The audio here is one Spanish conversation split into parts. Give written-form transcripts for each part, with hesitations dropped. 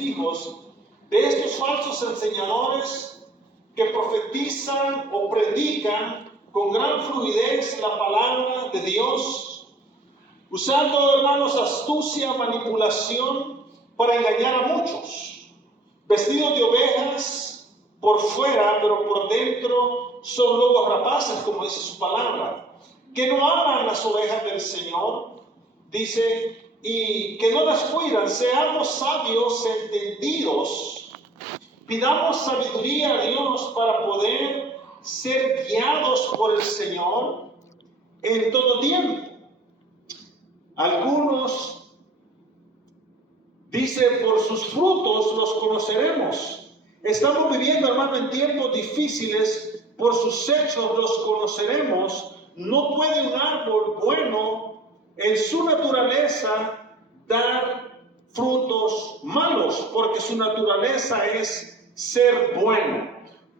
hijos de estos falsos enseñadores que profetizan o predican con gran fluidez la palabra de Dios, usando, hermanos, astucia, manipulación para engañar a muchos, vestidos de ovejas por fuera, pero por dentro son lobos rapaces, como dice su palabra, que no aman las ovejas del Señor, dice, y que no las cuidan. Seamos sabios, entendidos, pidamos sabiduría a Dios para poder ser guiados por el Señor en todo tiempo. Algunos dice, por sus frutos los conoceremos. Estamos viviendo, hermano, en tiempos difíciles, por sus hechos los conoceremos. No puede un árbol bueno en su naturaleza dar frutos malos, porque su naturaleza es ser bueno.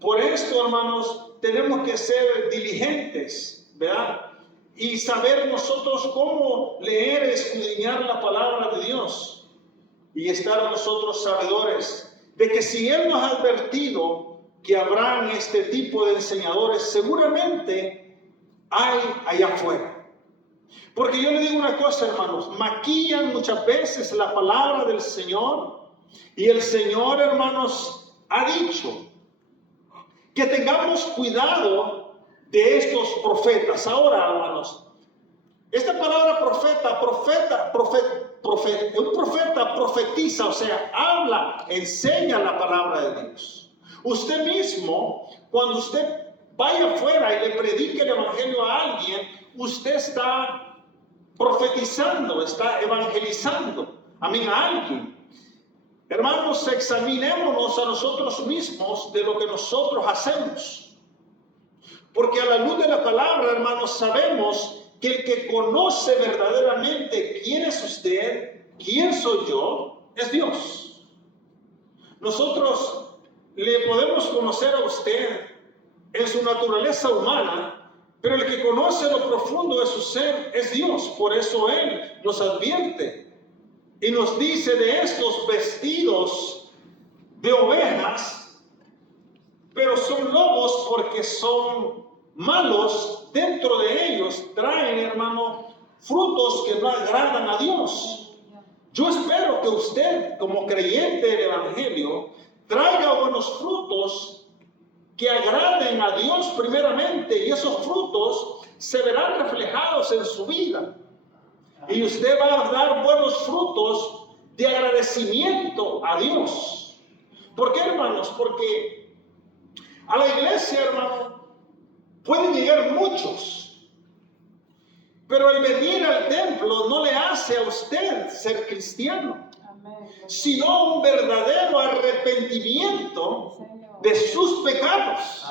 Por esto, hermanos, tenemos que ser diligentes, ¿verdad? Y saber nosotros cómo leer, escudriñar la palabra de Dios. Y estar nosotros sabedores de que si Él nos ha advertido que habrán este tipo de enseñadores, seguramente hay allá afuera. Porque yo le digo una cosa, hermanos, maquillan muchas veces la palabra del Señor, y el Señor, hermanos, ha dicho que tengamos cuidado de estos profetas. Ahora, hermanos, esta palabra un profeta profetiza, o sea, habla, enseña la palabra de Dios. Usted mismo, cuando usted vaya afuera y le predique el evangelio a alguien, usted está profetizando, está evangelizando a alguien. Hermanos, examinémonos a nosotros mismos de lo que nosotros hacemos. Porque a la luz de la palabra, hermanos, sabemos que el que conoce verdaderamente quién es usted, quién soy yo, es Dios. Nosotros le podemos conocer a usted en su naturaleza humana, pero el que conoce lo profundo de su ser es Dios. Por eso Él nos advierte y nos dice de estos vestidos de ovejas, pero son lobos porque son malos. Dentro de ellos traen, hermano, frutos que no agradan a Dios. Yo espero que usted, como creyente del Evangelio, traiga buenos frutos que agraden a Dios primeramente, y esos frutos se verán reflejados en su vida. Y usted va a dar buenos frutos de agradecimiento a Dios. ¿Por qué, hermanos? Porque a la iglesia, hermano, pueden llegar muchos, pero el venir al templo no le hace a usted ser cristiano, sino un verdadero arrepentimiento de sus pecados.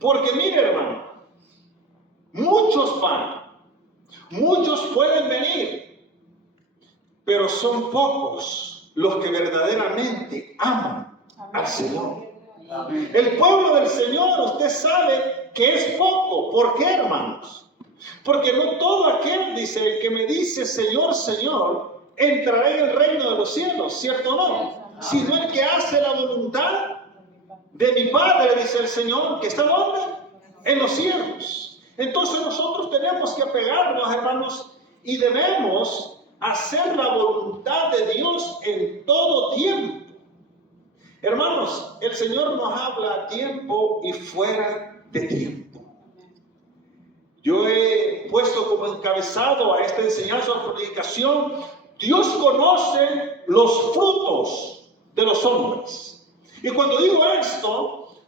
Porque mire, hermano, muchos van, muchos pueden venir, pero son pocos los que verdaderamente aman al Señor. El pueblo del Señor, usted sabe que es poco. ¿Por qué, hermanos? Porque no todo aquel, dice, el que me dice Señor, Señor, entrará en el reino de los cielos, ¿cierto o no? Sino el que hace la voluntad de mi Padre, dice el Señor, que está ¿dónde? En los cielos. Entonces nosotros tenemos que apegarnos, hermanos, y debemos hacer la voluntad de Dios en todo tiempo. Hermanos, el Señor nos habla a tiempo y fuera de tiempo. Yo he puesto como encabezado a esta enseñanza o predicación: Dios conoce los frutos de los hombres. Y cuando digo esto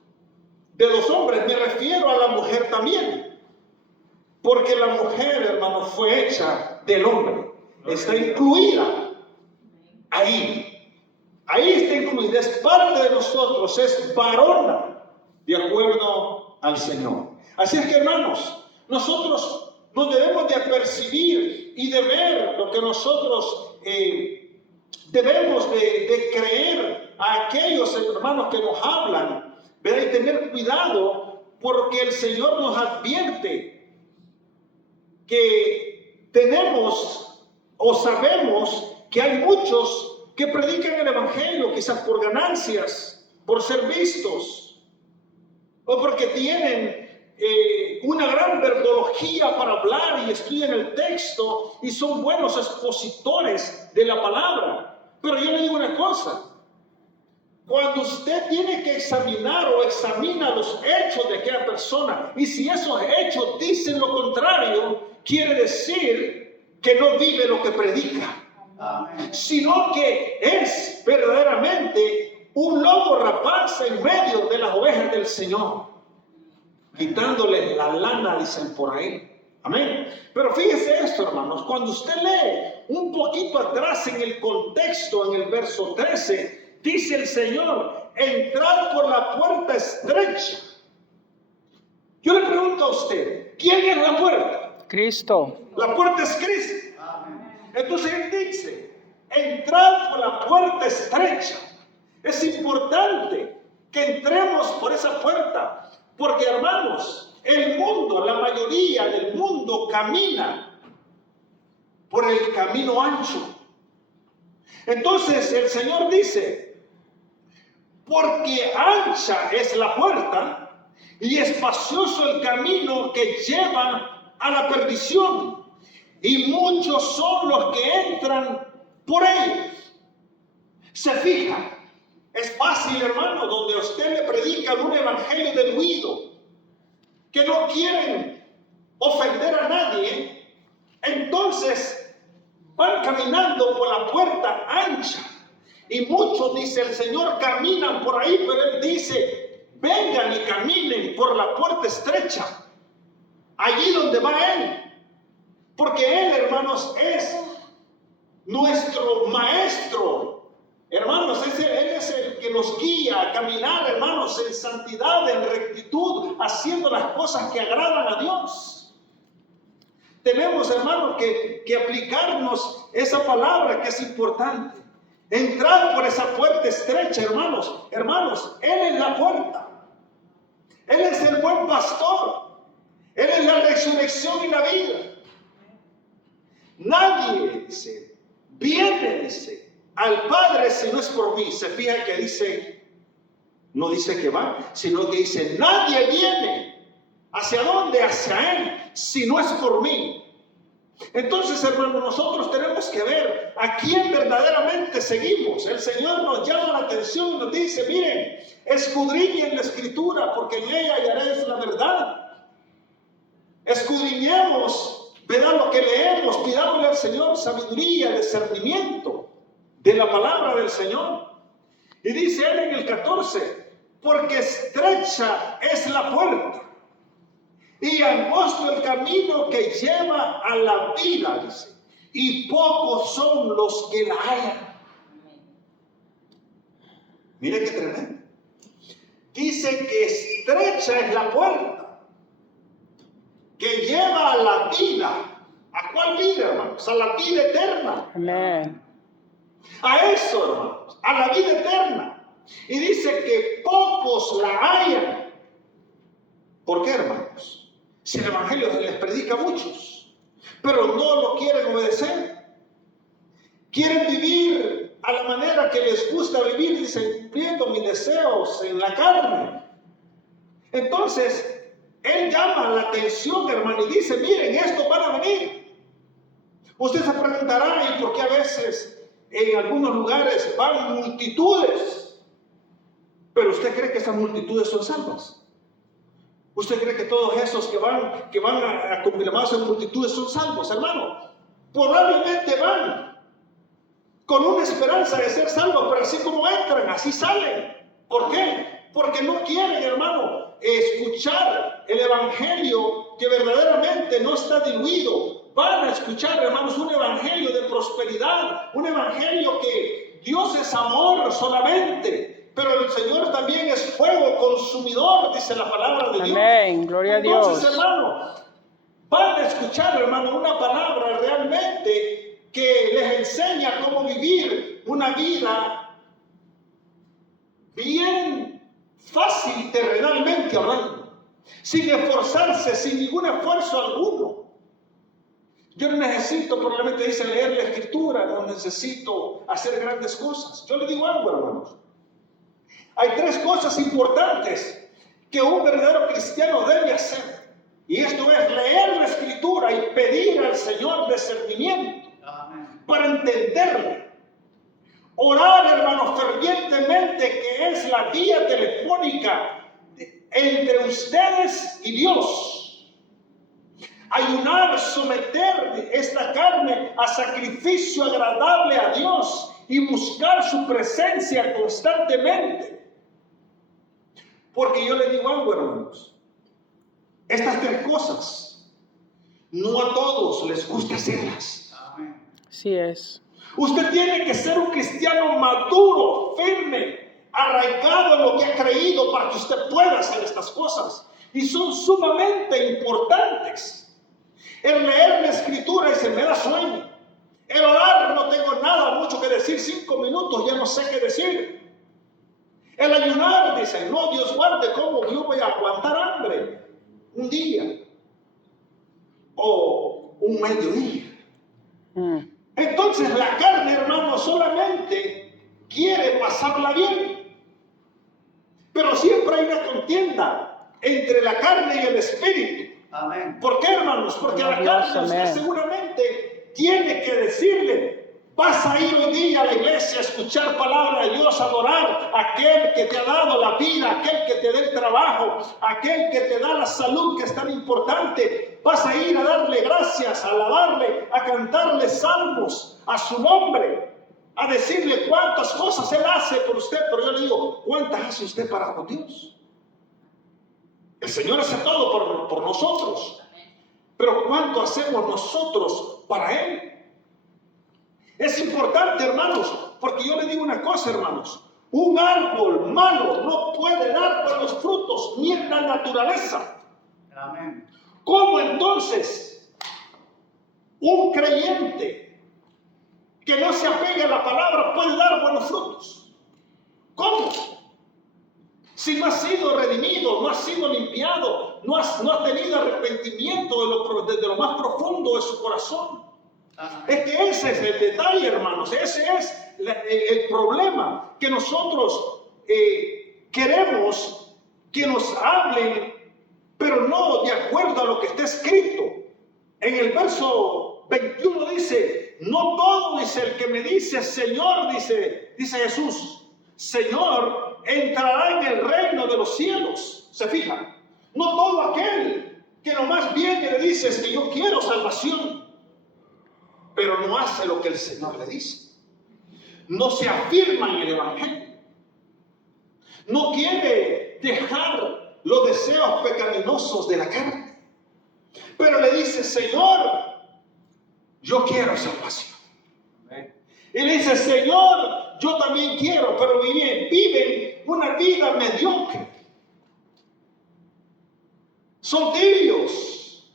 de los hombres, me refiero a la mujer también. Porque la mujer, hermano, fue hecha del hombre. Está incluida ahí. Ahí está incluida, es parte de nosotros, es varona, de acuerdo al Señor. Así es que, hermanos, nosotros nos debemos de apercibir y de ver lo que nosotros debemos de creer a aquellos hermanos que nos hablan, ¿verdad? Y tener cuidado, porque el Señor nos advierte que tenemos o sabemos que hay muchos que predican el evangelio quizás por ganancias, por ser vistos, o porque tienen una gran verbología para hablar y estudian el texto y son buenos expositores de la palabra. Pero yo le digo una cosa: cuando usted tiene que examinar o examina los hechos de aquella persona, y si esos hechos dicen lo contrario, quiere decir que no vive lo que predica, sino que es verdaderamente un lobo rapaz en medio de las ovejas del Señor, quitándole la lana, dicen por ahí. Amén. Pero fíjese esto, hermanos, cuando usted lee un poquito atrás en el contexto, en el verso 13, dice el Señor: entrad por la puerta estrecha. Yo le pregunto a usted, ¿quién es la puerta? Cristo. La puerta es Cristo. Entonces Él dice: entrad por la puerta estrecha. Es importante que entremos por esa puerta, porque, hermanos, el mundo, la mayoría del mundo camina por el camino ancho. Entonces el Señor dice: porque ancha es la puerta y espacioso el camino que lleva a la perdición, y muchos son los que entran por ellos. Se fija, es fácil, hermano, donde a usted le predican un evangelio diluido, que no quieren ofender a nadie, entonces van caminando por la puerta ancha. Y muchos, dice el Señor, caminan por ahí, pero Él dice: vengan y caminen por la puerta estrecha, allí donde va Él. Porque Él, hermanos, es nuestro maestro. Hermanos, Él es el que nos guía a caminar, hermanos, en santidad, en rectitud, haciendo las cosas que agradan a Dios. Tenemos, hermanos, que aplicarnos esa palabra que es importante. Entrar por esa puerta estrecha, hermanos. Hermanos, Él es la puerta. Él es el buen pastor. Él es la resurrección y la vida. Nadie, dice, viene, dice, al Padre si no es por mí. Se fija que dice, no dice que va, sino que dice: nadie viene. ¿Hacia dónde? Hacia Él, si no es por mí. Entonces, hermanos, nosotros tenemos que ver a quién verdaderamente seguimos. El Señor nos llama la atención y nos dice: miren, escudriñen la Escritura, porque en ella hallaréis la verdad. Escudriñemos, vean lo que leemos, pidámosle al Señor sabiduría, discernimiento de la palabra del Señor. Y dice Él en el 14: porque estrecha es la puerta y angosto el camino que lleva a la vida, dice, y pocos son los que la hallan. Mire qué tremendo. Dice que estrecha es la puerta que lleva a la vida. ¿A cuál vida, hermanos? A la vida eterna. Amén. A eso, hermanos, a la vida eterna. Y dice que pocos la hallan. ¿Por qué, hermanos? Si el evangelio les predica a muchos, pero no lo quieren obedecer. Quieren vivir a la manera que les gusta vivir, dicen, cumpliendo mis deseos en la carne. Entonces, Él llama la atención, hermano, y dice: miren, estos van a venir. Usted se preguntará: ¿y por qué a veces en algunos lugares van multitudes? Pero ¿usted cree que esas multitudes son salvas? ¿Usted cree que todos esos que van a congregarse en multitudes son salvos, hermano? Probablemente van con una esperanza de ser salvos, pero así como entran, así salen. ¿Por qué? Porque no quieren, hermano, escuchar el evangelio que verdaderamente no está diluido. Van a escuchar, hermanos, un evangelio de prosperidad, un evangelio que Dios es amor solamente. Pero el Señor también es fuego consumidor, dice la palabra de Dios. Amén, gloria a Dios. Entonces, hermano, van a escuchar, hermano, una palabra realmente que les enseña cómo vivir una vida bien fácil terrenalmente hablando, sin esforzarse, sin ningún esfuerzo alguno. Yo no necesito, probablemente dice, leer la escritura, no necesito hacer grandes cosas. Yo le digo algo, hermanos. Hay 3 cosas importantes que un verdadero cristiano debe hacer. Y esto es leer la escritura y pedir al Señor discernimiento para entenderle. Orar, hermanos, fervientemente, que es la vía telefónica entre ustedes y Dios. Ayunar, someter esta carne a sacrificio agradable a Dios y buscar su presencia constantemente. Porque yo le digo algo, hermanos, estas 3 cosas no a todos les gusta hacerlas. Así es. Usted tiene que ser un cristiano maduro, firme, arraigado en lo que ha creído para que usted pueda hacer estas cosas. Y son sumamente importantes. El leer la escritura y se me da sueño. El orar, no tengo nada mucho que decir, 5 minutos, ya no sé qué decir. El ayunar, dice, no, Dios guarde, ¿cómo yo voy a aguantar hambre? Un día o un mediodía. Entonces la carne, hermano, solamente quiere pasarla bien. Pero siempre hay una contienda entre la carne y el espíritu. Amén. ¿Por qué, hermanos? Porque la carne usted seguramente tiene que decirle, vas a ir hoy día a la iglesia a escuchar palabra de Dios, a adorar a aquel que te ha dado la vida, aquel que te da el trabajo, aquel que te da la salud que es tan importante. Vas a ir a darle gracias, a alabarle, a cantarle salmos a su nombre, a decirle cuántas cosas Él hace por usted. Pero yo le digo, ¿cuántas hace usted para con Dios? El Señor hace todo por nosotros, pero ¿cuánto hacemos nosotros para Él? Es importante, hermanos, porque yo le digo una cosa, hermanos, un árbol malo no puede dar buenos frutos, ni en la naturaleza. Amén. ¿Cómo entonces un creyente que no se apegue a la palabra puede dar buenos frutos? ¿Cómo? Si no ha sido redimido, no ha sido limpiado, no ha tenido arrepentimiento desde lo más profundo de su corazón. Es que ese es el detalle, hermanos. Ese es el problema, que nosotros queremos que nos hablen, pero no de acuerdo a lo que está escrito. En el verso 21 dice, no todo, dice, el que me dice Señor, dice Jesús, Señor, entrará en el reino de los cielos. ¿Se fijan? No todo aquel que nomás viene y le dice, es que yo quiero salvación, pero no hace lo que el Señor le dice. No se afirma en el Evangelio. No quiere dejar los deseos pecaminosos de la carne, pero le dice, Señor, yo quiero salvación. Y le dice, Señor, yo también quiero, pero viven una vida mediocre. Son tibios.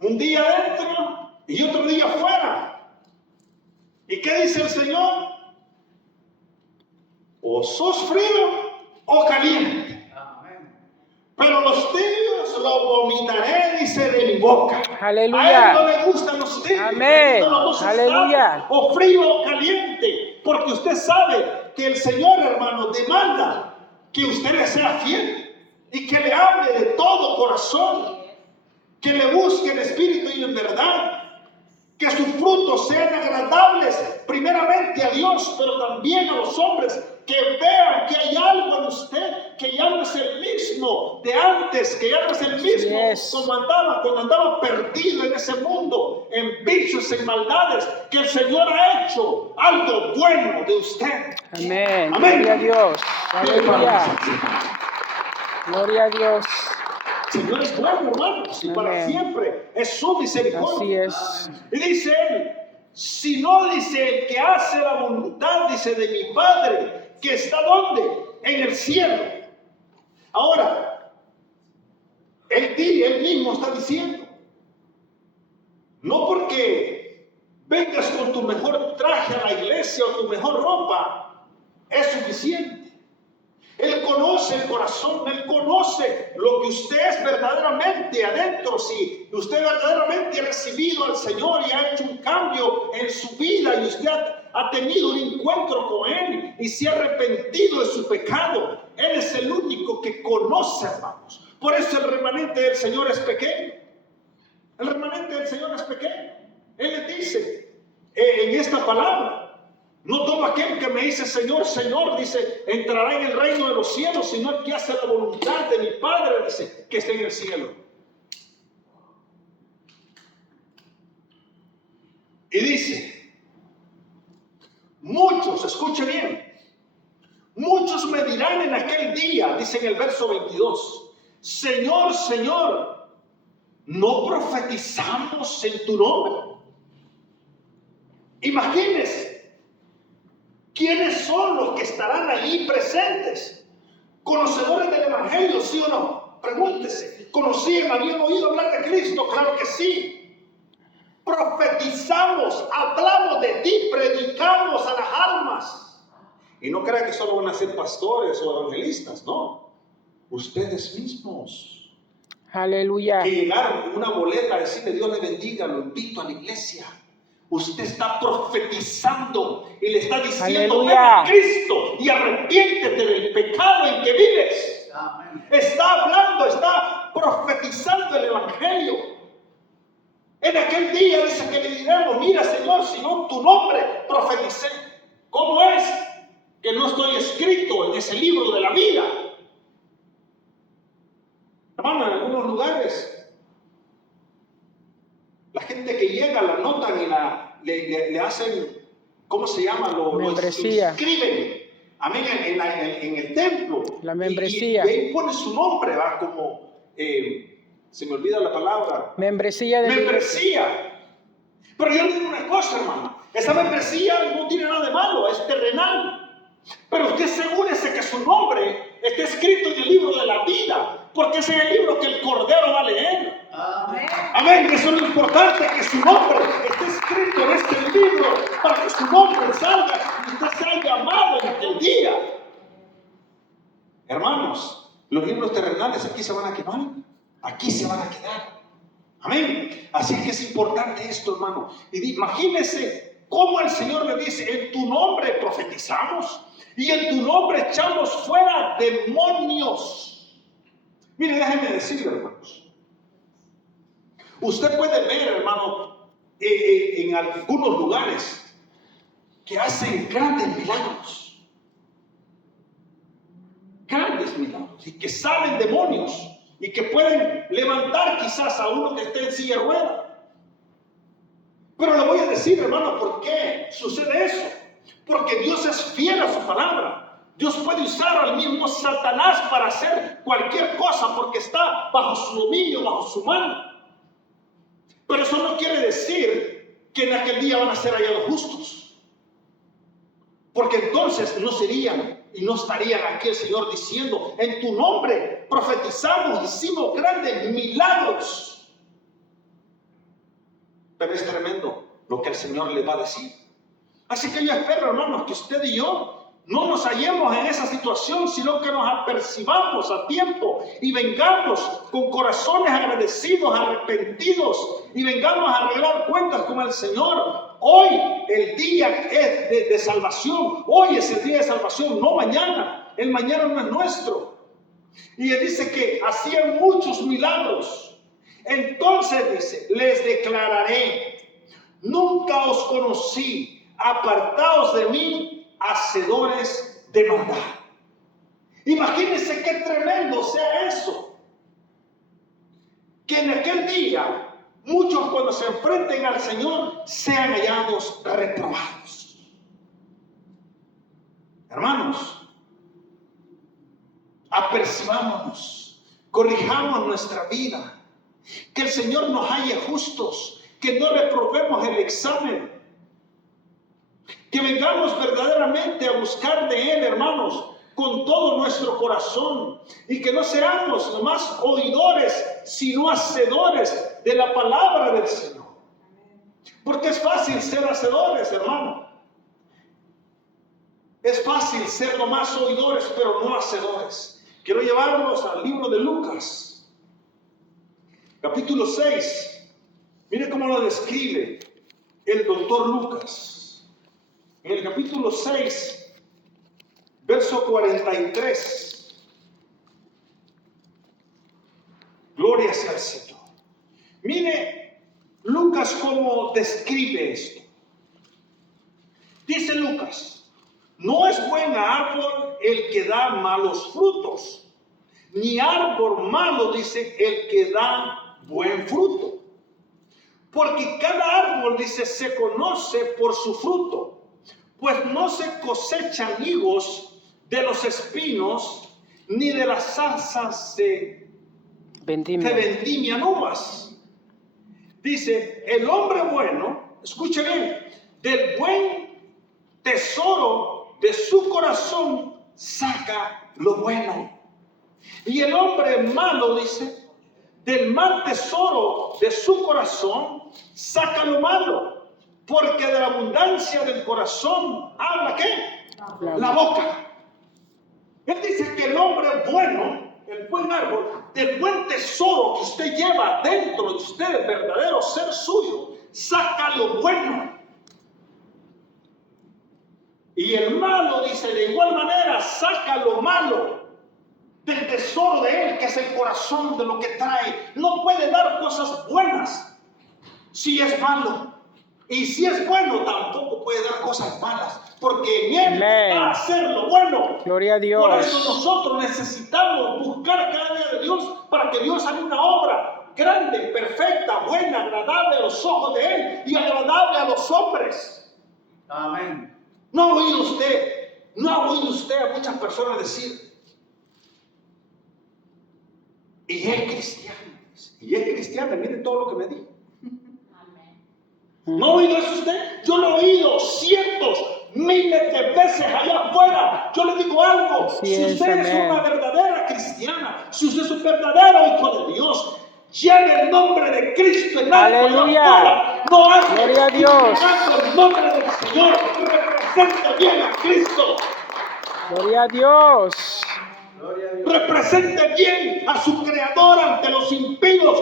Un día dentro y otro día afuera. ¿Y qué dice el Señor? O sos frío o caliente. Pero los tibios los vomitaré, dice, de mi boca. Aleluya. A Él no le gustan los tibios. Amén. Aleluya. O frío o caliente. Porque usted sabe que el Señor, hermano, demanda que usted le sea fiel y que le hable de todo corazón, que le busque en espíritu y en verdad, que sus frutos sean agradables primeramente a Dios, pero también a los hombres, que vean que hay algo en usted, que ya no es el mismo de antes, que ya no es el mismo cuando andaba perdido en ese mundo, en vicios, en maldades, que el Señor ha hecho algo bueno de usted. Amén. Amén. Gloria a Dios. Aleluya. Gloria a Dios. Señor es bueno, hermanos, y para siempre es su misericordia. Así es. Y dice Él, si no, dice, el que hace la voluntad, dice, de mi Padre, que está ¿dónde? En el cielo. Ahora, Él mismo está diciendo, no porque vengas con tu mejor traje a la iglesia o tu mejor ropa, es suficiente. Él conoce el corazón, Él conoce lo que usted es verdaderamente adentro. Si usted verdaderamente ha recibido al Señor y ha hecho un cambio en su vida y usted ha tenido un encuentro con Él y se ha arrepentido de su pecado, Él es el único que conoce, hermanos. Por eso el remanente del Señor es pequeño. El remanente del Señor es pequeño. Él le dice en esta palabra: no todo aquel que me dice Señor, Señor, dice, entrará en el reino de los cielos, sino el que hace la voluntad de mi Padre, dice, que está en el cielo. Y dice, muchos, escuche bien, muchos me dirán en aquel día, dice en el verso 22, Señor, Señor, ¿no profetizamos en tu nombre? Imagínense. ¿Quiénes son los que estarán allí presentes? ¿Conocedores del Evangelio, sí o no? Pregúntese. ¿Conocían, habían oído hablar de Cristo? Claro que sí. Profetizamos, hablamos de ti, predicamos a las almas. Y no crea que solo van a ser pastores o evangelistas, no. Ustedes mismos. Aleluya. Que llegaron con una boleta a decirle Dios le bendiga, lo invito a la iglesia. Usted está profetizando y le está diciendo, ven a Cristo y arrepiéntete del pecado en que vives. Amén. Está hablando, está profetizando el Evangelio. En aquel día dice que le diremos, mira Señor, si no en tu nombre profeticé. ¿Cómo es que no estoy escrito en ese libro de la vida? Hermano, en algunos lugares la gente que llega la anotan y le hacen, ¿cómo se llama? Lo inscriben, amén, en el templo. La membresía. Y ahí pone su nombre, va, como, se me olvida la palabra. Membresía. Pero yo le digo una cosa, hermano. Esa membresía no tiene nada de malo, es terrenal. Pero usted asegúrese que su nombre esté escrito en el libro de la vida, porque ese es el libro que el Cordero va a leer. Amén. Amén. Eso es lo importante, que su nombre esté escrito en este libro para que su nombre salga y usted sea llamado en aquel día. Hermanos, los libros terrenales aquí se van a quemar, aquí se van a quedar. Amén. Así que es importante esto, hermano. Y imagínese cómo el Señor le dice, en tu nombre profetizamos y en tu nombre echamos fuera demonios. Mire, déjeme decirle, hermanos. Usted puede ver, hermano, en algunos lugares que hacen grandes milagros. Grandes milagros. Y que salen demonios. Y que pueden levantar quizás a uno que esté en silla de ruedas. Pero le voy a decir, hermano, ¿por qué sucede eso? Porque Dios es fiel a su palabra. Dios puede usar al mismo Satanás para hacer cualquier cosa porque está bajo su dominio, bajo su mano. Pero eso no quiere decir que en aquel día van a ser hallados justos. Porque entonces no serían y no estarían aquí el Señor diciendo, en tu nombre profetizamos, hicimos grandes milagros. Pero es tremendo lo que el Señor le va a decir. Así que yo espero, hermanos, que usted y yo no nos hallemos en esa situación, sino que nos apercibamos a tiempo y vengamos con corazones agradecidos, arrepentidos, y vengamos a arreglar cuentas con el Señor. Hoy el día es de salvación, hoy es el día de salvación, no mañana. El mañana no es nuestro. Y él dice que hacían muchos milagros. Entonces dice, les declararé, nunca os conocí, apartaos de mí, hacedores de maldad. Imagínense qué tremendo sea eso. Que en aquel día, muchos cuando se enfrenten al Señor, sean hallados reprobados. Hermanos, apercibámonos, corrijamos nuestra vida, que el Señor nos halle justos, que no reprobemos el examen, que vengamos verdaderamente a buscar de Él, hermanos, con todo nuestro corazón, y que no seamos nomás oidores, sino hacedores de la palabra del Señor. Porque es fácil ser hacedores, hermano. Es fácil fácil ser nomás oidores, pero no hacedores. Quiero llevarlos al libro de Lucas, capítulo 6. Mire cómo lo describe el doctor Lucas. En el capítulo 6, verso 43. Gloria sea al Señor. Mire Lucas cómo describe esto. Dice Lucas: no es buen árbol el que da malos frutos, ni árbol malo, dice, el que da buen fruto. Porque cada árbol, dice, se conoce por su fruto, pues no se cosechan higos de los espinos, ni de las zarzas se vendimian uvas. Dice, el hombre bueno, escuche bien, del buen tesoro de su corazón saca lo bueno. Y el hombre malo, dice, del mal tesoro de su corazón saca lo malo, porque de la abundancia del corazón habla ¿qué? La boca. Él dice que el hombre bueno, el buen árbol, del buen tesoro que usted lleva dentro de usted, el verdadero ser suyo, saca lo bueno. Y el malo, dice, de igual manera, saca lo malo del tesoro de él, que es el corazón de lo que trae. No puede dar cosas buenas si es malo. Y si es bueno, tampoco puede dar cosas malas, porque en él va a hacer lo bueno. Gloria a Dios. Por eso nosotros necesitamos buscar cada día de Dios, para que Dios haga una obra grande, perfecta, buena, agradable a los ojos de él y agradable a los hombres. Amén. ¿No ha oído usted a muchas personas decir: y es cristiana, mire todo lo que me dijo? ¿No ha oído eso usted? Yo lo he oído cientos, miles de veces allá afuera. Yo le digo algo: si usted es una verdadera cristiana, si usted es un verdadero hijo de Dios, lleve el nombre de Cristo en alto. Aleluya. No hay Gloria a Dios. el nombre del Señor. Represente bien a Cristo. Gloria a Dios. Represente bien a su Creador ante los impíos.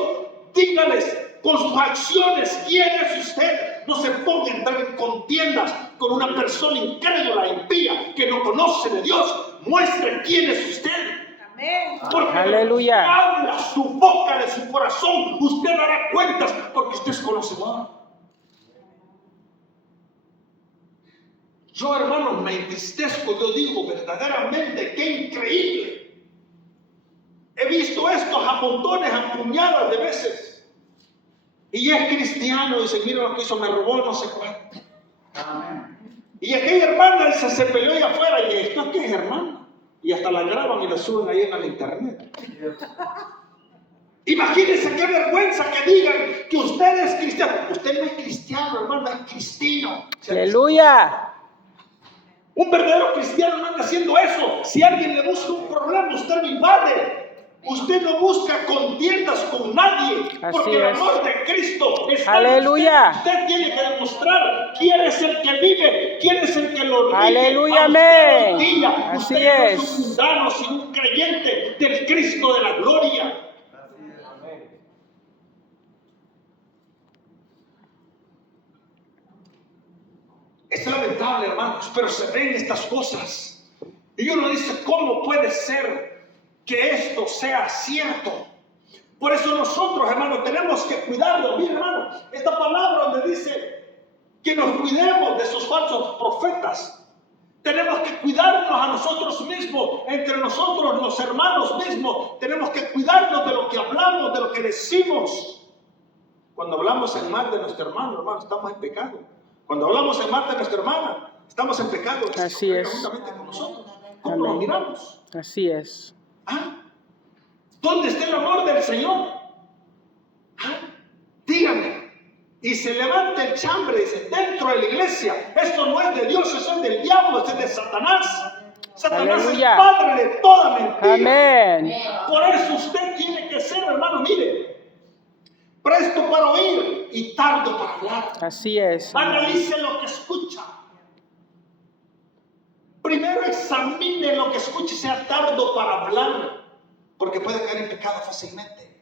Dígales con sus acciones quién es usted. No se ponga a entrar en contiendas con una persona incrédula, impía, que no conoce de Dios. Muestre quién es usted. Porque Aleluya. habla su boca de su corazón, usted dará cuentas, porque usted es conocedor. Yo, hermanos, me entristezco. Yo digo verdaderamente, qué increíble. He visto esto a montones, a puñadas de veces. Y es cristiano, dice: mira lo que hizo, me robó no sé cuánto. Amén. Y aquella hermana se peleó allá afuera. Y esto, ¿qué es, hermana? Y hasta la graban y la suben ahí en el internet. Imagínense qué vergüenza que digan que usted es cristiano. Usted no es cristiano, hermano, es cristino. Aleluya. Un verdadero cristiano no anda haciendo eso. Si alguien le busca un problema, usted lo invade. Usted no busca contiendas con nadie. Así Porque el es. amor de Cristo está Aleluya. en usted. Usted tiene que demostrar quién es el que vive, quién es el que lo rige. Aleluya, A usted amén. hoy día, Así usted no es. es un mundano, sino un creyente del Cristo de la gloria. Es lamentable, hermanos, pero se ven estas cosas. Y uno dice: ¿cómo puede ser que esto sea cierto? Por eso nosotros, hermanos, tenemos que cuidarnos. Mira, hermano, esta palabra donde dice que nos cuidemos de esos falsos profetas. Tenemos que cuidarnos a nosotros mismos, entre nosotros los hermanos mismos. Tenemos que cuidarnos de lo que hablamos, de lo que decimos. Cuando hablamos en mal de nuestro hermano, hermano, estamos en pecado. Cuando hablamos en mal de nuestra hermana, estamos en pecado. Así es. Juntamente con nosotros. ¿Cómo lo miramos? Así es. ¿Ah? ¿Dónde está el amor del Señor? ¿Ah? Dígame. Y se levanta el chambre, dice, dentro de la iglesia. Esto no es de Dios, eso es del diablo, eso es de Satanás. Satanás Aleluya. es padre de toda mentira. Amén. Por eso usted tiene que ser, hermano, mire, presto para oír y tardo para hablar. Así es. Analice lo que escucha. Primero examine lo que escuche, sea tardo para hablar, porque puede caer en pecado fácilmente.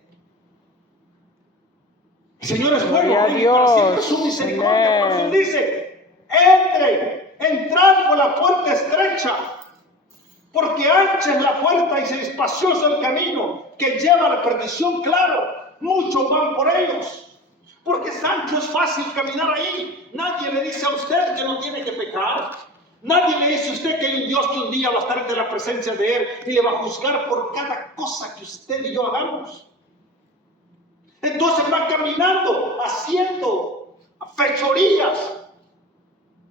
El Señor es bueno, Gloria a y para siempre Dios. su misericordia. Por eso Amén. dice, entrad por la puerta estrecha, porque ancha es la puerta y espacioso el camino que lleva a la perdición. Claro, muchos van por ellos, porque es ancho, es fácil caminar ahí. Nadie le dice a usted que no tiene que pecar. Nadie le dice a usted que hay un Dios que un día va a estar ante la presencia de Él y le va a juzgar por cada cosa que usted y yo hagamos. Entonces va caminando, haciendo fechorías,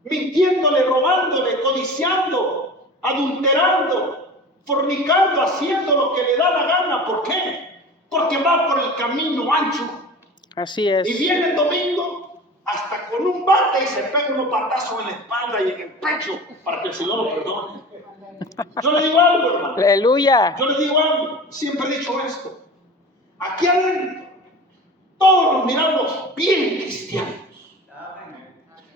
mintiéndole, robándole, codiciando, adulterando, fornicando, haciendo lo que le da la gana. ¿Por qué? Porque va por el camino ancho. Así es. Y viene el domingo hasta con un bate y se pega unos patazos en la espalda y en el pecho para que el Señor lo perdone. Yo le digo algo, hermano. Aleluya. Yo le digo algo. Siempre he dicho esto. Aquí adentro todos nos miramos bien cristianos.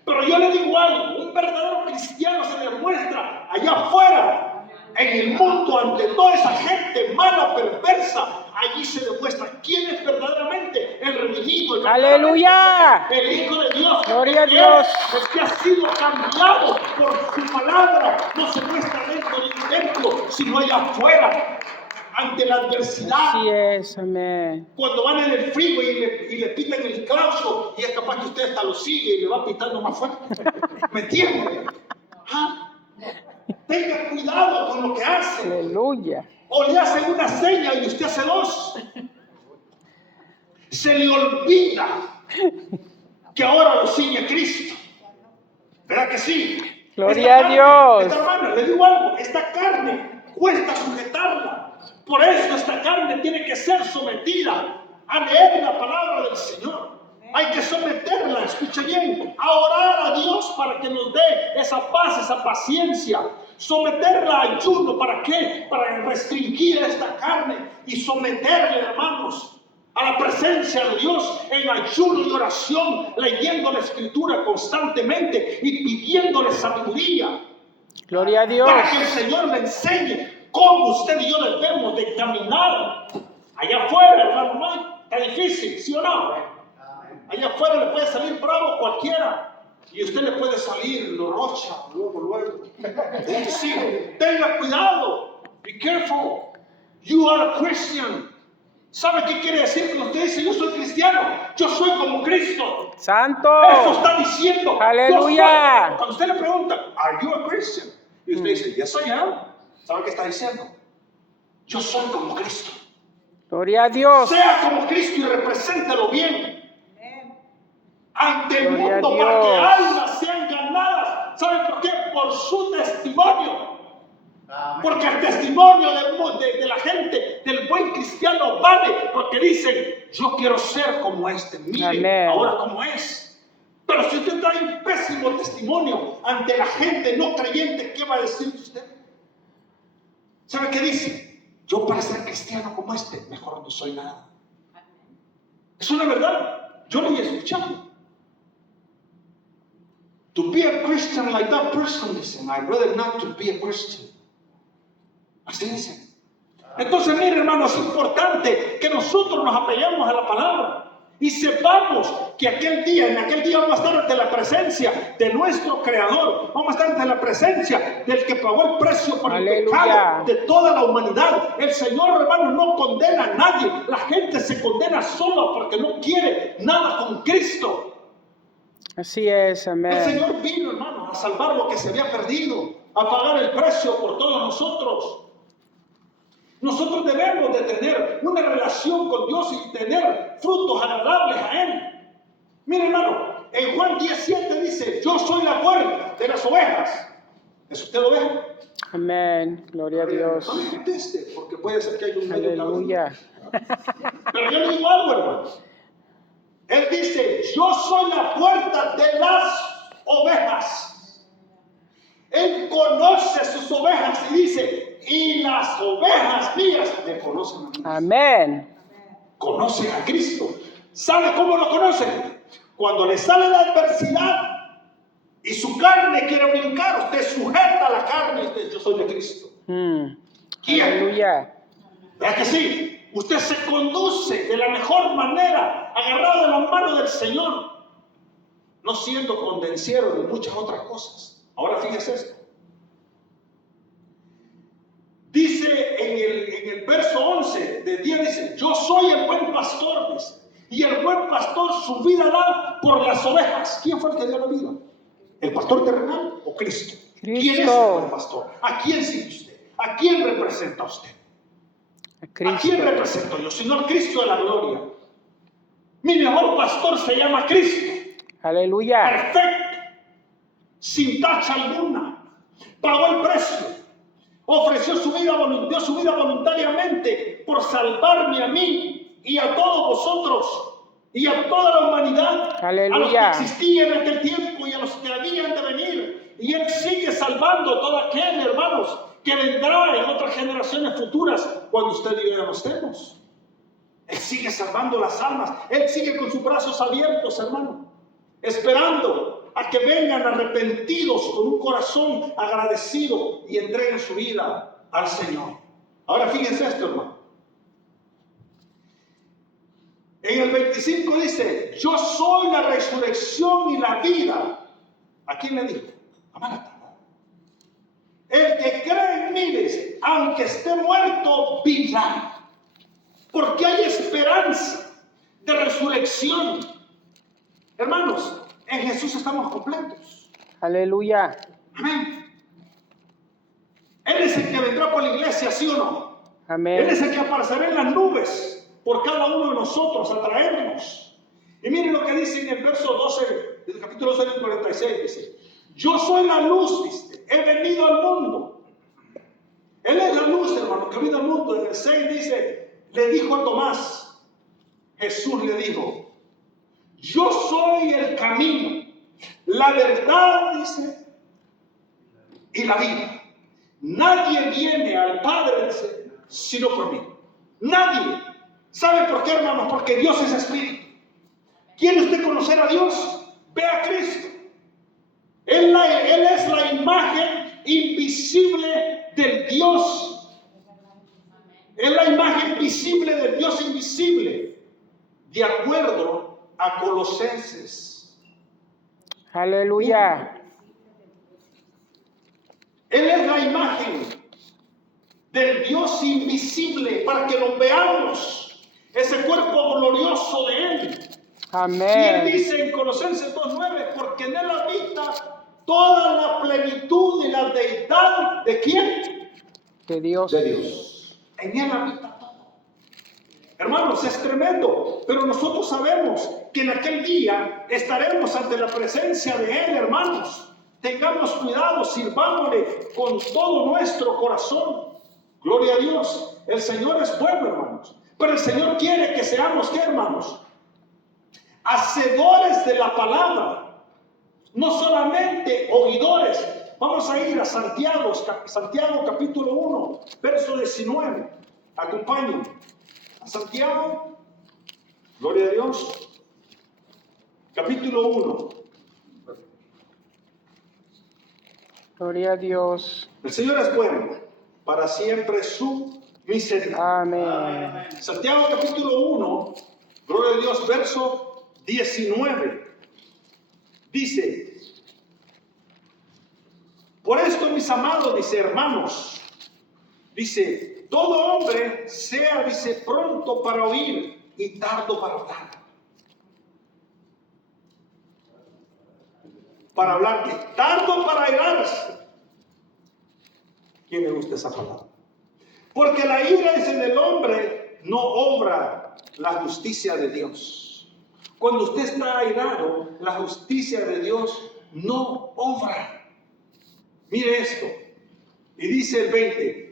Pero yo le digo algo, un verdadero cristiano se demuestra allá afuera, en el mundo, ante toda esa gente mala, perversa. Allí se demuestra quién es verdaderamente el redimido, el ¡Aleluya! el Hijo de Dios. ¡Gloria a El que Dios! El que ha sido cambiado por su palabra, no se muestra dentro de un templo, sino allá afuera, ante la adversidad. Así es, amén. Cuando van en el freeway y le pitan el clauso, y es capaz que usted hasta lo sigue y le va pitando más fuerte. ¿Me entiende? ¿Ah? Tenga cuidado con lo que hace. Aleluya. O le hacen una seña y usted hace dos. Se le olvida que ahora lo ciñe Cristo. ¿Verdad que sí? Gloria a Dios. Esta hermana, le digo algo, esta carne cuesta sujetarla. Por eso esta carne tiene que ser sometida a leer la palabra del Señor. Hay que someterla, escuche bien, a orar a Dios para que nos dé esa paz, esa paciencia. Someterla a ayuno, ¿para qué? Para restringir esta carne y someterle, hermanos, a la presencia de Dios en ayuno y oración, leyendo la Escritura constantemente y pidiéndole sabiduría. Gloria a Dios. Para que el Señor le enseñe cómo usted y yo debemos de caminar. Allá afuera, hermano Mike, está difícil, ¿sí o no? Allá afuera le puede salir bravo cualquiera. Y usted le puede salir lo rocha, luego. Sí, tenga cuidado. Be careful. You are a Christian. ¿Sabe qué quiere decir cuando usted dice yo soy cristiano? Yo soy como Cristo. Santo. Eso está diciendo. Aleluya. Cuando usted le pregunta, ¿Are you a Christian? Y usted dice, yes I am. ¿Sabe qué está diciendo? Yo soy como Cristo. Gloria a Dios. Sea como Cristo y represéntelo bien ante el Gloria a mundo para que Dios. almas sean ganadas. ¿Saben por qué? Por su testimonio. Porque el testimonio de la gente, del buen cristiano, vale. Porque dicen, yo quiero ser como este. Mire, Amén. ahora como es. Pero si usted trae un pésimo testimonio ante la gente no creyente, ¿qué va a decir de usted? ¿Sabe qué dice? Yo para ser cristiano como este, mejor no soy nada. Es una verdad. Yo lo he escuchado. To be a Christian like that person, dicen, I'd rather not to be a Christian. Así dicen. Entonces, mire, hermano, es importante que nosotros nos apeguemos a la palabra y sepamos que en aquel día vamos a estar ante la presencia de nuestro Creador. Vamos a estar ante la presencia del que pagó el precio por el Aleluya. pecado de toda la humanidad. El Señor, hermano, no condena a nadie. La gente se condena sola porque no quiere nada con Cristo. Así es, El amén. Señor vino, hermano, a salvar lo que se había perdido, a pagar el precio por todos nosotros. Nosotros debemos de tener una relación con Dios y tener frutos agradables a Él. Mire, hermano, en Juan 10:7 dice, yo soy la puerta de las ovejas. ¿Eso usted lo ve? Amén. Gloria a Dios. No me conteste, porque puede ser que haya un medio camino. Aleluya. Pero yo le digo algo, hermano. Él dice, yo soy la puerta de las ovejas. Él conoce sus ovejas y dice, y las ovejas mías me conocen a mí. Amén. Conocen a Cristo. ¿Sabe cómo lo conocen? Cuando le sale la adversidad, y su carne quiere brincar, usted sujeta la carne y usted, yo soy de Cristo. ¿Quién? Aleluya. ¿Verdad que sí? Usted se conduce de la mejor manera, agarrado de la mano del Señor, no siendo condenciero de muchas otras cosas. Ahora fíjese esto. Dice en el verso 11 de 10, dice, yo soy el buen pastor, dice, y el buen pastor su vida da por las ovejas. ¿Quién fue el que dio la vida? ¿El pastor terrenal o Cristo? ¿Quién es el buen pastor? ¿A quién sigue usted? ¿A quién representa usted? ¿A quién represento yo? Sino al Cristo de la gloria. Mi mejor pastor se llama Cristo. Aleluya. Perfecto, sin tacha alguna. Pagó el precio. Ofreció su vida, dio su vida voluntariamente por salvarme a mí y a todos vosotros y a toda la humanidad. Aleluya. A los que existían en aquel tiempo y a los que habían de venir. Y Él sigue salvando a todo aquel, hermanos, que vendrá en otras generaciones futuras cuando usted y yo ya no estemos. Él sigue salvando las almas. Él sigue con sus brazos abiertos, hermano, esperando a que vengan arrepentidos con un corazón agradecido y entreguen su vida al Señor. Ahora fíjense esto, hermano. En el 25 dice, yo soy la resurrección y la vida. ¿A quién le dijo? A Marta. El que cree en mí, dice, aunque esté muerto, vivirá. Porque hay esperanza de resurrección. Hermanos, en Jesús estamos completos. Aleluya. Amén. Él es el que vendrá por la iglesia, ¿sí o no? Amén. Él es el que aparecerá en las nubes por cada uno de nosotros a traernos. Y miren lo que dice en el verso 12, del capítulo 12, 46, dice, yo soy la luz, dice, he venido al mundo. Él es la luz, hermano, que vino al mundo. En el 6 dice, le dijo a Tomás, Jesús le dijo, yo soy el camino, la verdad, dice, y la vida. Nadie viene al Padre, dice, sino por mí. Nadie. ¿Sabe por qué, hermanos? Porque Dios es espíritu. ¿Quiere usted conocer a Dios? Ve a Cristo. Él es la imagen invisible del Dios. Es la imagen visible del Dios invisible. De acuerdo a Colosenses. Aleluya. Él es la imagen del Dios invisible para que lo veamos. Ese cuerpo glorioso de Él. Amén. Y Él dice en Colosenses 2:9, porque en Él habita toda la plenitud y la deidad. ¿De quién? De Dios. De Dios. En Él habita todo. Hermanos, es tremendo, pero nosotros sabemos que en aquel día estaremos ante la presencia de Él, hermanos. Tengamos cuidado, sirvámosle con todo nuestro corazón. Gloria a Dios. El Señor es bueno, hermanos. Pero el Señor quiere que seamos, ¿qué, hermanos? Hacedores de la palabra. No solamente oidores. Vamos a ir a Santiago capítulo 1, verso 19. Acompáñenme. A Santiago, gloria a Dios, capítulo 1. Gloria a Dios. El Señor es bueno, para siempre su misericordia. Amén. Santiago capítulo 1, gloria a Dios, verso 19. Dice, por esto, mis amados, dice, hermanos, dice, todo hombre sea, dice, pronto para oír y tardo para hablar. Para hablar, que tardo para airarse. ¿Quién le gusta esa palabra? Porque la ira, dice, del hombre no obra la justicia de Dios. Cuando usted está airado, la justicia de Dios no obra. Mire esto. Y dice el 20,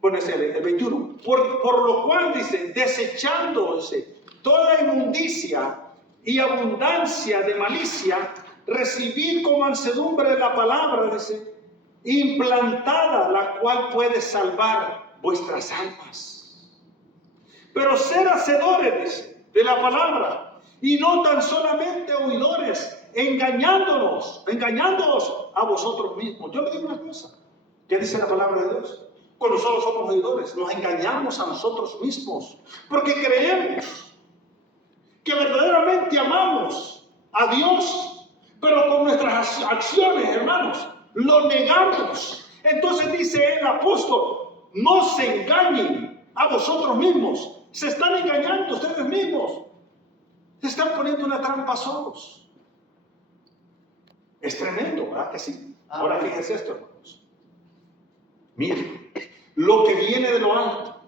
bueno, es el 21. Por lo cual, dice, desechándose toda inmundicia y abundancia de malicia, recibid con mansedumbre la palabra, dice, implantada, la cual puede salvar vuestras almas. Pero ser hacedores, dice, de la palabra, y no tan solamente oidores, engañándonos a vosotros mismos. Yo le digo una cosa, ¿qué dice la palabra de Dios? Cuando nosotros somos oidores, nos engañamos a nosotros mismos, porque creemos que verdaderamente amamos a Dios, pero con nuestras acciones, hermanos, lo negamos. Entonces dice el apóstol, no se engañen a vosotros mismos. Se están engañando ustedes mismos. Se están poniendo una trampa solos. Es tremendo, ¿verdad que sí? Ahora fíjense esto, hermanos. Miren, lo que viene de lo alto.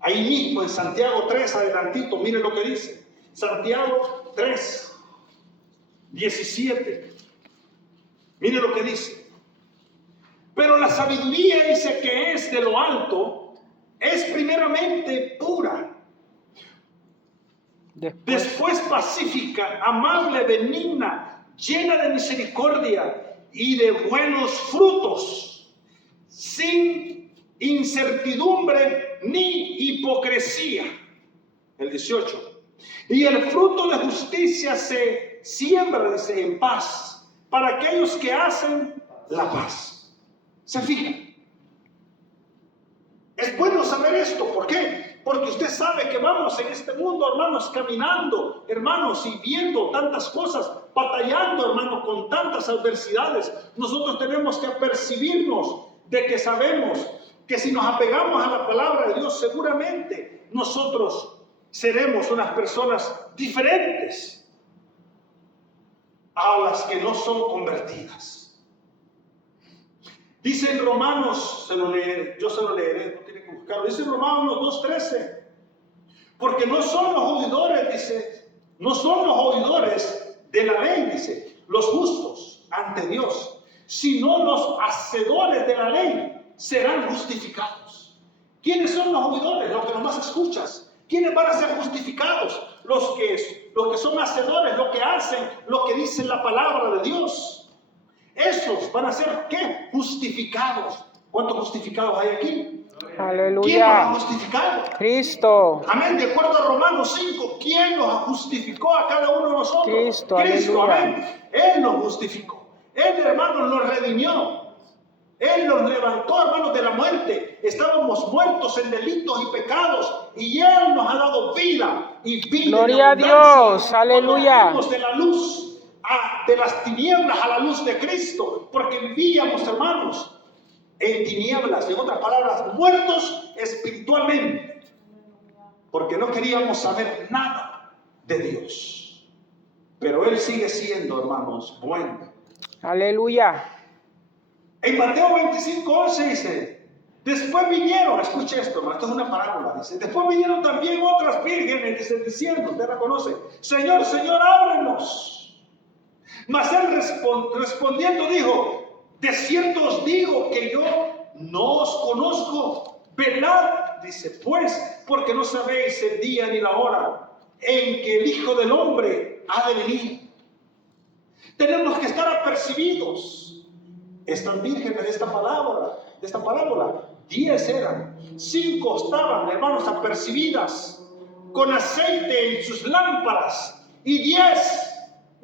Ahí mismo en Santiago 3, adelantito, miren lo que dice. Santiago 3, 17. Miren lo que dice. Pero la sabiduría, dice, que es de lo alto, es primeramente pura, después pacífica, amable, benigna, llena de misericordia y de buenos frutos, sin incertidumbre ni hipocresía. El 18. Y el fruto de justicia se siembra, dice, en paz, para aquellos que hacen la paz. ¿Se fijan? Es bueno saber esto. ¿Por qué? Porque usted sabe que vamos en este mundo, hermanos, caminando, hermanos, y viendo tantas cosas, batallando, hermanos, con tantas adversidades. Nosotros tenemos que apercibirnos de que sabemos que si nos apegamos a la palabra de Dios, seguramente nosotros seremos unas personas diferentes a las que no son convertidas. Dice en Romanos, yo se lo leeré, no tiene que buscarlo. Dice en Romanos 2:13, porque no son los oidores, dice, no son los oidores de la ley, dice, los justos ante Dios, sino los hacedores de la ley serán justificados. ¿Quiénes son los oidores? Los que nomás escuchas. ¿Quiénes van a ser justificados? Los que son hacedores, los que hacen lo que dice la palabra de Dios. Esos van a ser, ¿qué? Justificados. ¿Cuántos justificados hay aquí? Aleluya. ¿Quién los ha justificado? Cristo. Amén. De acuerdo a Romanos 5, ¿quién los justificó a cada uno de nosotros? Cristo, Cristo, aleluya. amén. Él nos justificó. Él, hermanos, nos redimió. Él nos levantó, hermanos, de la muerte. Estábamos muertos en delitos y pecados, y Él nos ha dado vida y vida. Gloria a Dios, aleluya. Cuando de la luz, de las tinieblas a la luz de Cristo, porque vivíamos, hermanos, en tinieblas, en otras palabras, muertos espiritualmente, porque no queríamos saber nada de Dios. Pero Él sigue siendo, hermanos, bueno. Aleluya. En Mateo 25:11 dice, después vinieron, escuche esto, hermano, esto es una parábola, dice, después vinieron también otras vírgenes, dice, diciendo, usted la conoce, Señor, Señor, ábrenos. Mas él respondiendo dijo, de cierto os digo que yo no os conozco. Velad, dice, pues, porque no sabéis el día ni la hora en que el Hijo del Hombre ha de venir. Tenemos que estar apercibidos. Están vírgenes de esta parábola. 10 eran, 5 estaban, hermanos, apercibidas, con aceite en sus lámparas, y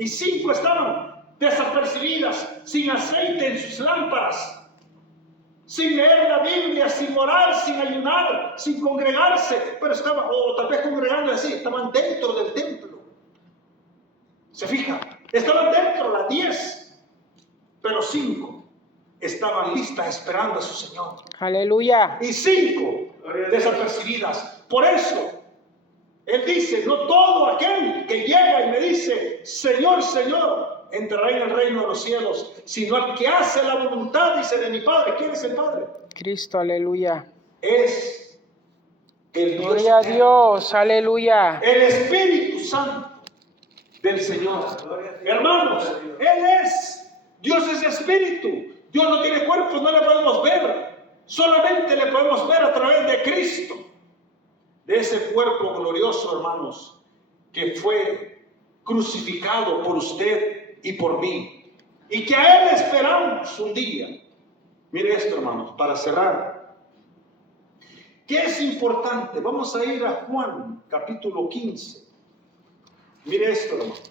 5 estaban desapercibidas, sin aceite en sus lámparas, sin leer la Biblia, sin orar, sin ayunar, sin congregarse, pero estaban, o tal vez congregando así, estaban dentro del templo. ¿Se fija? Estaban dentro las 10, pero 5 estaban listas esperando a su Señor. Aleluya. Y 5 desapercibidas. Por eso Él dice, no todo aquel que llega y me dice, Señor, Señor, entrará en el reino de los cielos, sino el que hace la voluntad, dice, de mi Padre. ¿Quién es el Padre? Cristo, aleluya. Es el Dios. Gloria a Dios, aleluya. El Espíritu Santo del Señor. Hermanos, Él es. Dios es Espíritu. Dios no tiene cuerpo, no le podemos ver. Solamente le podemos ver a través de Cristo. De ese cuerpo glorioso, hermanos, que fue crucificado por usted y por mí, y que a Él esperamos un día. Mire esto, hermanos, para cerrar. ¿Qué es importante? Vamos a ir a Juan, capítulo 15. Mire esto, hermanos.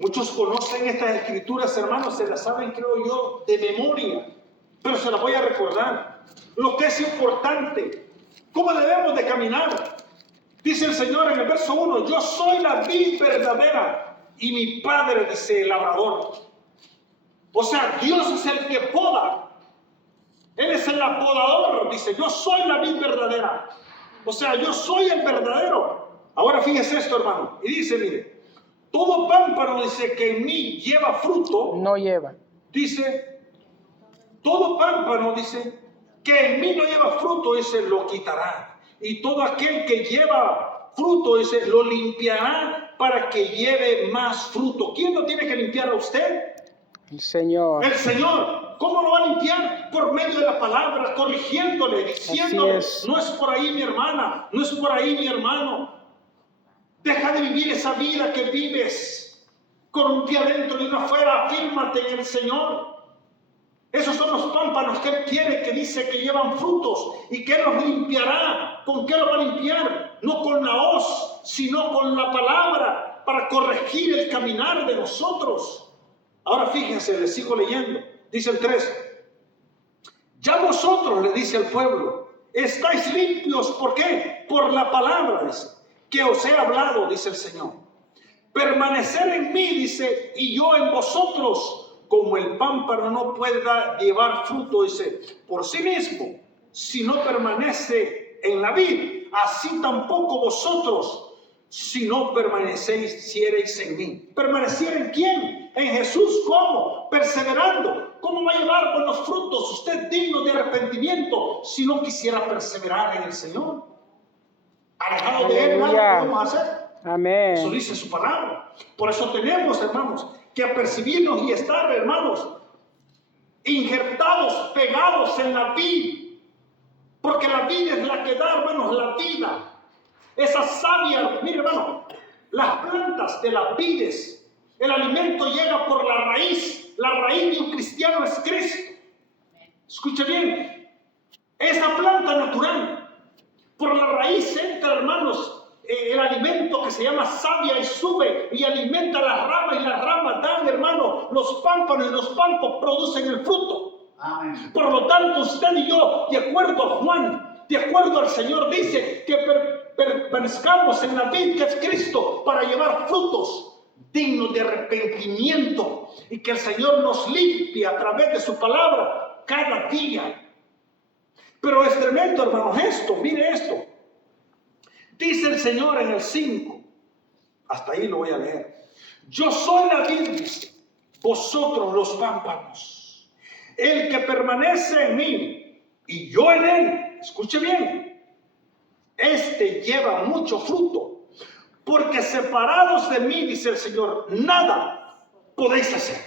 Muchos conocen estas escrituras, hermanos, se las saben, creo yo, de memoria, pero se las voy a recordar. Lo que es importante, cómo debemos de caminar. Dice el Señor en el verso 1, yo soy la vid verdadera y mi Padre es el labrador. O sea, Dios es el que poda. Él es el apodador, dice, yo soy la vid verdadera. O sea, yo soy el verdadero. Ahora fíjese esto, hermano. Y dice, mire, todo pámpano, dice, que en mí lleva fruto. No lleva. Dice, todo pámpano, dice, que en mí no lleva fruto, dice, lo quitará. Y todo aquel que lleva fruto, dice, lo limpiará para que lleve más fruto. ¿Quién lo tiene que limpiar a usted? El Señor. El Señor. ¿Cómo lo va a limpiar? Por medio de la palabra, corrigiéndole, diciéndole, no es por ahí mi hermana, no es por ahí mi hermano. Deja de vivir esa vida que vives con un pie adentro y uno afuera. Afírmate en el Señor. Esos son los pámpanos que Él quiere, que dice que llevan frutos y que Él los limpiará. ¿Con qué lo va a limpiar? No con la hoz, sino con la palabra, para corregir el caminar de nosotros. Ahora fíjense, les sigo leyendo. Dice el 3. Ya vosotros, le dice al pueblo, estáis limpios. ¿Por qué? Por la palabra, dice, que os he hablado, dice el Señor. Permanecer en mí, dice, y yo en vosotros, como el pámpano no puede llevar fruto, dice, por sí mismo, si no permanece en la vid, así tampoco vosotros, si no permaneciereis en mí. ¿Permanecer en quién? En Jesús. ¿Cómo? Perseverando. ¿Cómo va a llevar buenos frutos usted digno de arrepentimiento si no quisiera perseverar en el Señor? Alejado de Él, nada podemos hacer. Amén. Eso dice su palabra. Por eso tenemos, hermanos, que apercibirnos y estar, hermanos, injertados, pegados en la vid. Porque la vid es la que da, hermanos, la vida. Esa savia, mire, hermano, las plantas de las vides, el alimento llega por la raíz. La raíz de un cristiano es Cristo. Escuche bien, esa planta natural, por la raíz entra, hermanos, el alimento que se llama savia y sube y alimenta las ramas, y las ramas dan, hermano, los pámpanos, y los pámpanos producen el fruto. Amén. Por lo tanto, usted y yo, de acuerdo a Juan, de acuerdo al Señor, dice que permanezcamos en la vid que es Cristo para llevar frutos dignos de arrepentimiento, y que el Señor nos limpie a través de su palabra cada día. Pero es tremendo, hermanos, esto, mire esto. Dice el Señor en el 5, hasta ahí lo voy a leer. Yo soy la vid, vosotros los pámpanos. El que permanece en mí y yo en él, escuche bien, este lleva mucho fruto, porque separados de mí, dice el Señor, nada podéis hacer.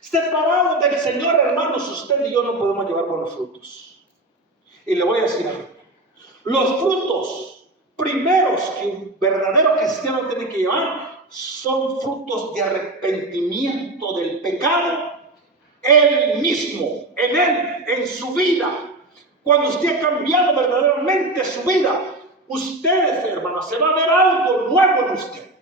Separados del Señor, hermanos, usted y yo no podemos llevar buenos frutos. Y le voy a decir algo. Los frutos primeros que un verdadero cristiano tiene que llevar son frutos de arrepentimiento del pecado. Él mismo, en él, en su vida. Cuando usted ha cambiado verdaderamente su vida, usted, hermano, se va a ver algo nuevo en usted.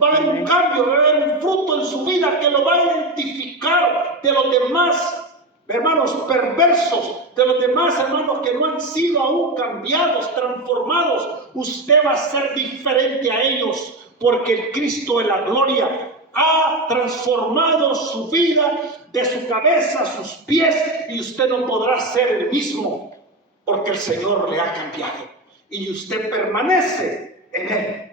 Va a haber un cambio, va a haber un fruto en su vida que lo va a identificar de los demás, hermanos, perversos, de los demás, hermanos, que no han sido aún cambiados, transformados. Usted va a ser diferente a ellos, porque el Cristo de la gloria ha transformado su vida de su cabeza a sus pies, y usted no podrá ser el mismo, porque el Señor le ha cambiado y usted permanece en él.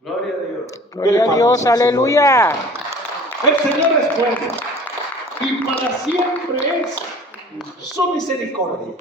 Gloria a Dios. Gloria a Dios, aleluya. El Señor es bueno y para siempre es su misericordia.